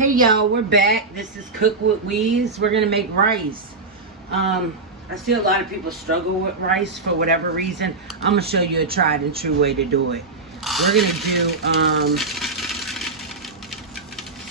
Hey y'all, we're back. This is Cook with Weez. We're gonna make rice. I see a lot of people struggle with rice for whatever reason. I'm gonna show you a tried and true way to do it. We're gonna do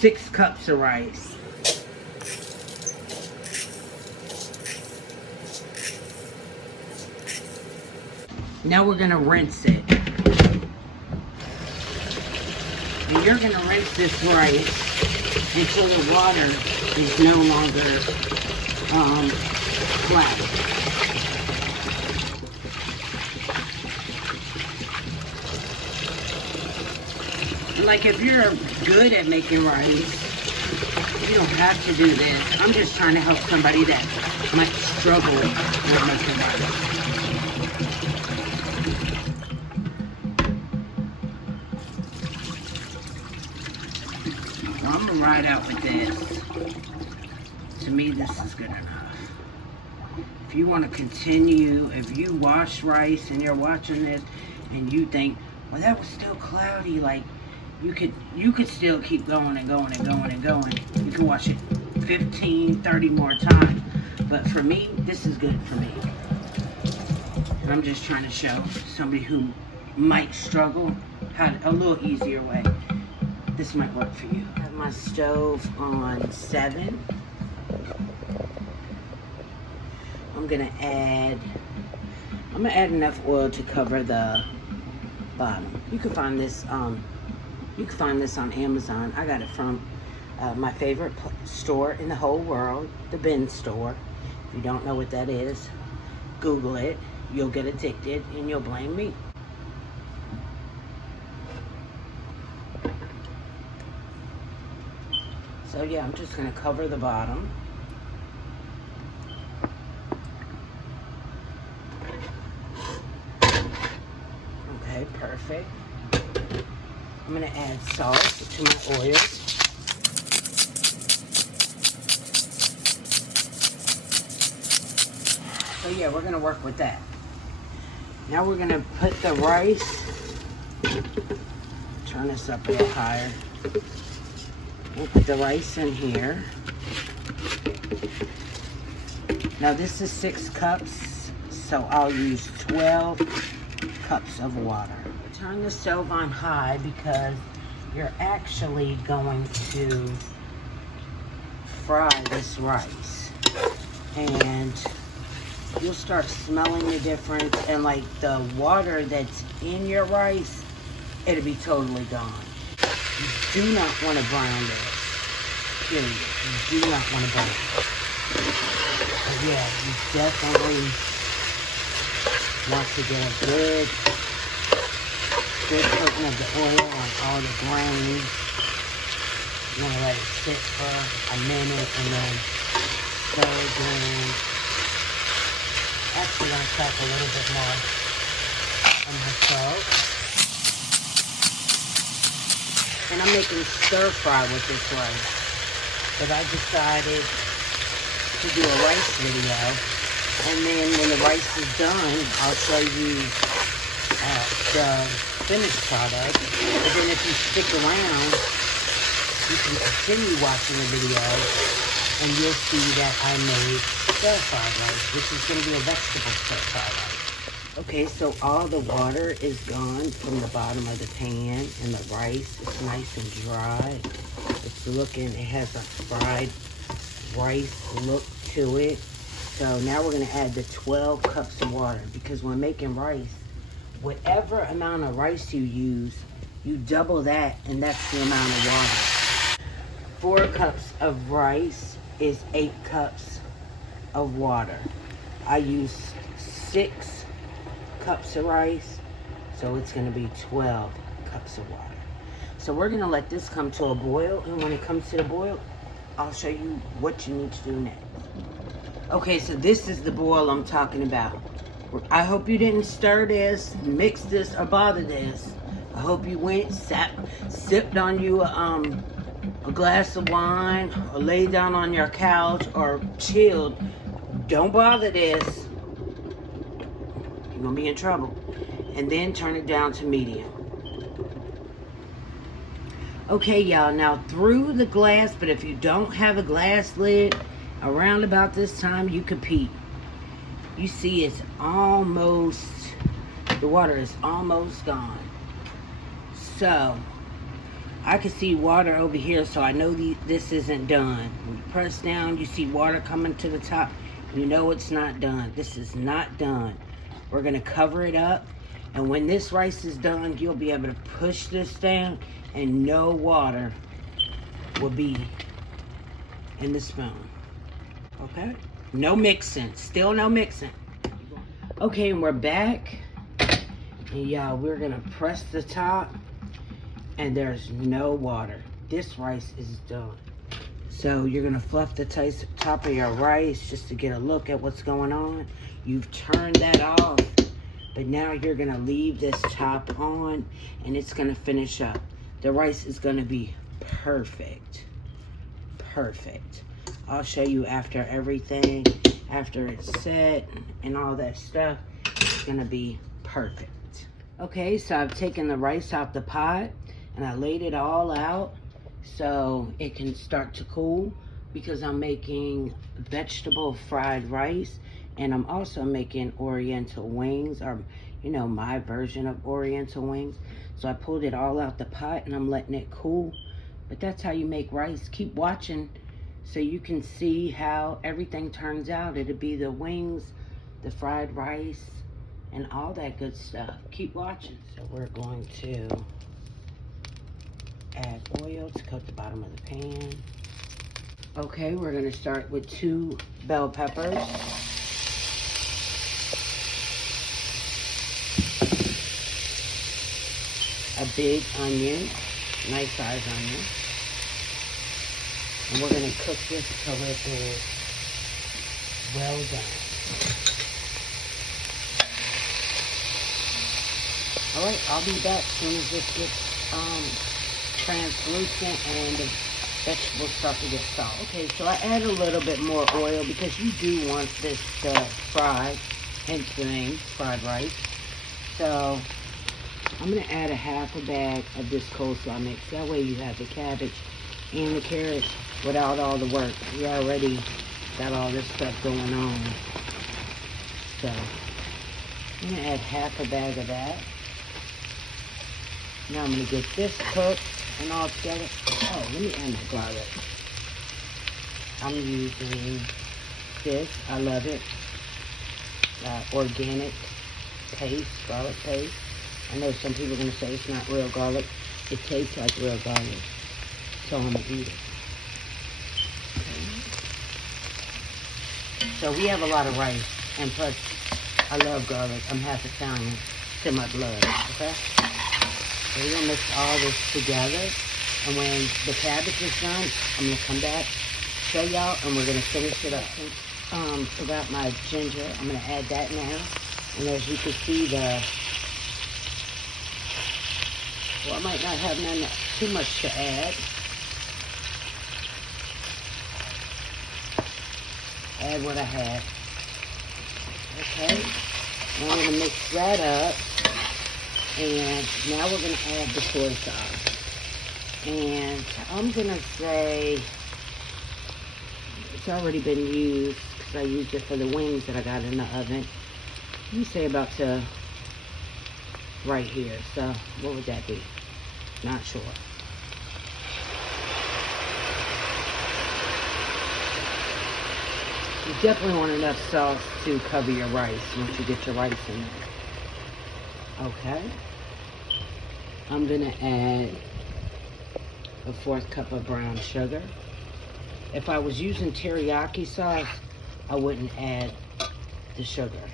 6 cups of rice. Now we're gonna rinse it. And you're gonna rinse this rice until the water is no longer flat. Like if you're good at making rice, you don't have to do this. I'm just trying to help somebody that might struggle with making rice. I'm gonna ride out with this. To me, this is good enough. If you want to continue, if you wash rice and you're watching this and you think, well, that was still cloudy, like you could still keep going and going and going and going. You can wash it 15, 30 more times. But for me, this is good for me. And I'm just trying to show somebody who might struggle how a little easier way. This might work for you. I have my stove on 7. I'm gonna add enough oil to cover the bottom. You can find this on Amazon. I got it from my favorite store in the whole world, the bin store. If you don't know what that is, Google it. You'll get addicted and you'll blame me. So yeah, I'm just gonna cover the bottom. Okay, perfect. I'm gonna add salt to my oil. So yeah, we're gonna work with that. Now we're gonna put the rice, turn this up a little higher. We'll put the rice in here. Now this is 6 cups, so I'll use 12 cups of water. Turn the stove on high because you're actually going to fry this rice. And you'll start smelling the difference, and like the water that's in your rice, it'll be totally gone. You do not want to brown this. Period. You do not want to brown it. But yeah, you definitely want to get a good coating of the oil on all the grains. You're gonna let it sit for a minute and then stir again. Actually, gonna crack a little bit more on the salt. And I'm making stir fry with this rice. But I decided to do a rice video. And then when the rice is done, I'll show you the finished product. And then if you stick around, you can continue watching the video and you'll see that I made stir-fried rice, which is going to be a vegetable stir-fried rice. Okay, so all the water is gone from the bottom of the pan, and the rice is nice and dry. It has a fried rice look to it. So now we're going to add the 12 cups of water, because when making rice, whatever amount of rice you use, you double that, and that's the amount of water. 4 cups of rice is 8 cups of water. I used 6 cups of rice, so it's going to be 12 cups of water. So we're going to let this come to a boil, and when it comes to the boil, I'll show you what you need to do next. Okay, so this is the boil I'm talking about. I hope you didn't stir this, mix this, or bother this. I hope you went, sipped on you a glass of wine, or lay down on your couch, or chilled. Don't bother this. You're gonna be in trouble. And then turn it down to medium. Okay, y'all, now through the glass, but if you don't have a glass lid, around about this time, you could peep. You see it's almost, the water is almost gone. So, I can see water over here, so I know this isn't done. When you press down, you see water coming to the top. You know it's not done. This is not done. We're gonna cover it up, and when this rice is done, you'll be able to push this down, and no water will be in the spoon. Okay? No mixing. Still no mixing. Okay, and we're back. And y'all, we're gonna press the top, and there's no water. This rice is done. So you're gonna fluff the top of your rice just to get a look at what's going on. You've turned that off, but now you're gonna leave this top on, and it's gonna finish up. The rice is gonna be perfect. Perfect. I'll show you after everything, after it's set and all that stuff. It's gonna be perfect. Okay, so I've taken the rice out the pot, and I laid it all out so it can start to cool, because I'm making vegetable fried rice, and I'm also making oriental wings, or you know, my version of oriental wings. So I pulled it all out the pot, and I'm letting it cool. But that's how you make rice. Keep watching so you can see how everything turns out. It'll be the wings, the fried rice, and all that good stuff. Keep watching. So we're going to add oil to coat the bottom of the pan. Okay, we're gonna start with 2 bell peppers. A big onion, nice size onion. And we're gonna cook this till it is well done. All right, I'll be back as soon as this gets translucent and the vegetables start to get soft. Okay, so I add a little bit more oil because you do want this fried, hence the name, fried rice. So I'm gonna add a half a bag of this coleslaw mix. That way you have the cabbage and the carrots without all the work. You already got all this stuff going on. So I'm gonna add half a bag of that. Now I'm gonna get this cooked and all together. Oh, let me add my garlic. I'm using this, I love it. Organic paste, garlic paste. I know some people are gonna say it's not real garlic. It tastes like real garlic. So I'm gonna eat it. Okay. So we have a lot of rice, and plus I love garlic. I'm half Italian. It's in my blood, okay? So we're gonna mix all this together, and when the cabbage is done, I'm gonna come back, show y'all, and we're gonna finish it up. Forgot my ginger. I'm gonna add that now, and as you can see, well, I might not have too much to add. Add what I have. Okay, now we're gonna mix that up. And now we're going to add the soy sauce. And I'm going to say it's already been used because I used it for the wings that I got in the oven. Let me say about to right here. So what would that be? Not sure. You definitely want enough sauce to cover your rice once you get your rice in there. Okay. I'm gonna add a 1/4 cup of brown sugar. If I was using teriyaki sauce, I wouldn't add the sugar.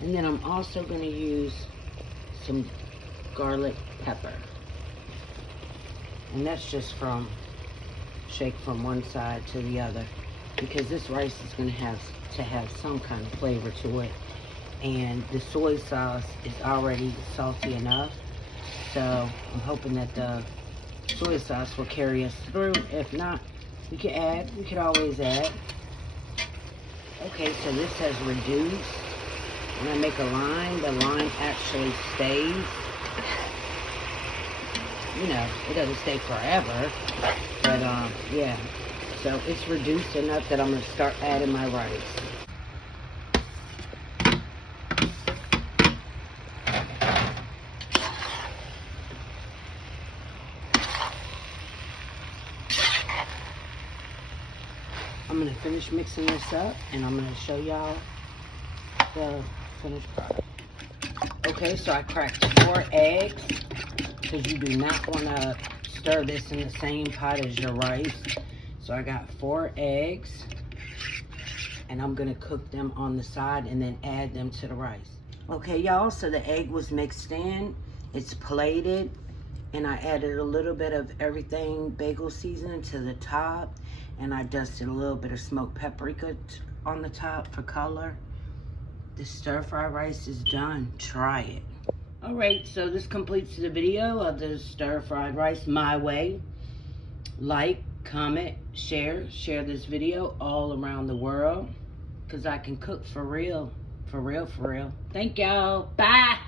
And then I'm also gonna use some garlic pepper. And that's just shake from one side to the other, because this rice is gonna have to have some kind of flavor to it. And the soy sauce is already salty enough, so I'm hoping that the soy sauce will carry us through. If not, we could always add. Okay, so this has reduced. When I make a line, the line actually stays. you know, it doesn't stay forever. But, yeah. So it's reduced enough that I'm going to start adding my rice. I'm going to finish mixing this up, and I'm going to show y'all the finished product. Okay, so I cracked 4 eggs, because you do not want to stir this in the same pot as your rice. So I got 4 eggs, and I'm going to cook them on the side and then add them to the rice. Okay, y'all, so the egg was mixed in. It's plated, and I added a little bit of everything bagel seasoning to the top, and I dusted a little bit of smoked paprika on the top for color. The stir-fry rice is done. Try it. All right, so this completes the video of the stir-fried rice my way. Like, comment, share this video all around the world, because I can cook for real. For real. Thank y'all. Bye.